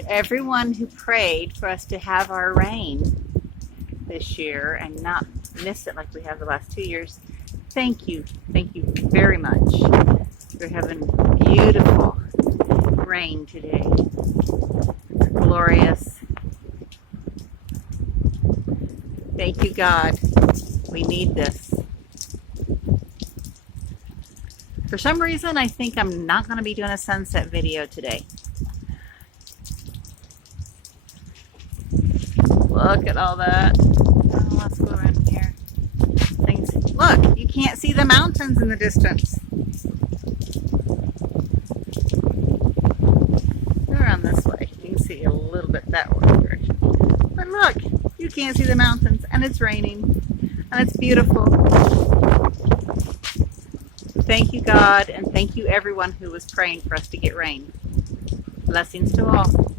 To everyone who prayed for us to have our rain this year and not miss it like we have the last 2 years, thank you. Thank you very much. We're having beautiful rain today. Glorious. Thank you, God. We need this. For some reason, I think I'm not going to be doing a sunset video today. Look at all that. Oh, let's go around here. Things. Look, you can't see the mountains in the distance. Go around this way. You can see a little bit that direction. But look, you can't see the mountains, and it's raining, and it's beautiful. Thank you, God, and thank you everyone who was praying for us to get rain. Blessings to all.